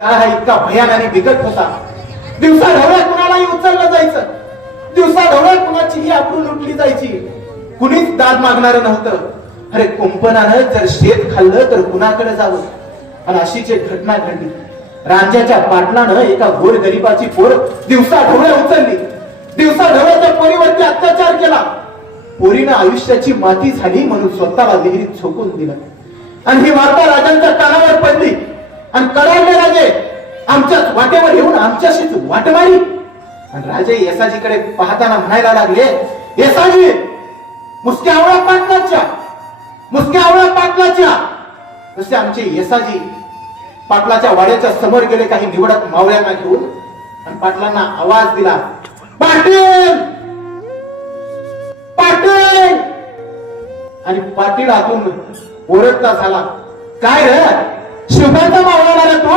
काळ हा इतका भयान आणि बिकट होता. दिवसा ढवळ्या कुणालाही उचललं जायचं, दिवसा ढवळ्या कुणाचीही आबरू लुटली जायची, कुणीच दाद मागणार नव्हतं. अरे कुंपणानं जर शेत खाल्लं तर कुणाकडे जावं. आणि अशीच एक घटना घडली. रांजाच्या पाटलानं एका गोर गरीबाची पोर दिवसा ढवळ्या उचलली, दिवसा ढवळ्याच्या पोरीवरती अत्याचार केला. पोरीनं आयुष्याची माती झाली म्हणून स्वतःला विहिरीत झोकून दिलं. आणि ही वार्ता राजांच्या कानावर पडली आणि कडाडले राजे आमच्याच वाटेवर येऊन आमच्याशीच वाटमारी. आणि राजे येसाजीकडे पाहताना म्हणायला लागले, येसाजी मुसक्या आवळा पाटलाच्या, मुसक्या आवळा पाटलाच्या. तसे आमचे येसाजी पाटलाच्या वाड्याच्या समोर गेले काही निवडक मावळ्यांना घेऊन आणि पाटलांना आवाज दिला, पाटील पाटील. आणि पाटील आतून ओरडता झाला, काय रे शिवबाचा मावळा रे तू?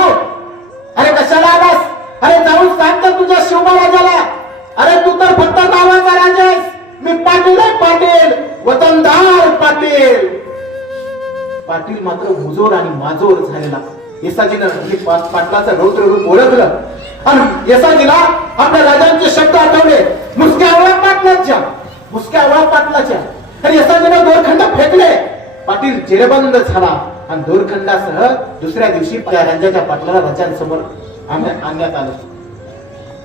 अरे कशाला आलास? अरे जाऊन सांग तर तुझ्या शिवबा राजाला. अरे तू तर फक्त नावाचा राजा आहेस, मी पाटील आहे पाटील, वतनदार पाटील. पाटील मात्र मुजोर आणि माजोर झालेला. येसाजीनं पाटलाचं रौद्र रूप ओळखलं आणि येसाजीला आपल्या राजांचे शब्द आठवले, मुसक्या आवळा पाटलाच्या, मुसक्या आवळा पाटलाच्या. आणि येसाजीनं दोरखंड फेकले. पाटील जेरबंद झाला आणि दोरखंडासह दुसऱ्या दिवशी त्या राजाच्या पाटलाला राजांसमोर आणण्यात आलं.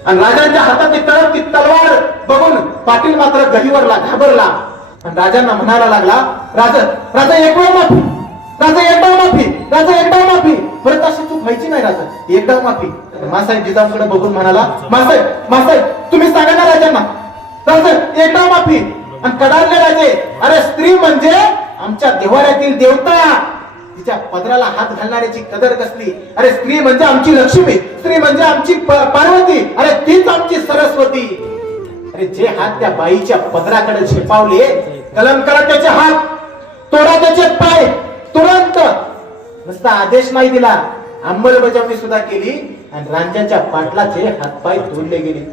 आणि राजांच्या हातात ती तलवार बघून पाटील मात्र गहिवरला, घाबरला आणि राजांना म्हणायला लागला, राजा एक वेळ माफी, राजा एकदा माफी, राजा एकदा माफी. परत अशी चूक व्हायची नाही राजा, एकदा माफी. मासाहेब जिजाऊकडे बघून म्हणाला, मासाहेब तुम्ही सांगा ना राजांना, राजा एकदा माफी. आणि कडाडले राजे, अरे स्त्री म्हणजे आमच्या देवाऱ्यातील देवता, तिच्या पदराला हात घालणाऱ्याची कदर कसली. अरे स्त्री म्हणजे आमची लक्ष्मी, स्त्री म्हणजे आमची पार्वती, अरे तीच आमची सरस्वती. अरे जे हात त्या बाईच्या पदराकडे झेपावले, कलम करा त्याचे हात, तोडा त्याचे पाय तुरंत. नुसता आदेश नाही दिला, अंमलबजावणी सुद्धा केली आणि रांजाच्या पाटलाचे हातपाय तोडले गेले.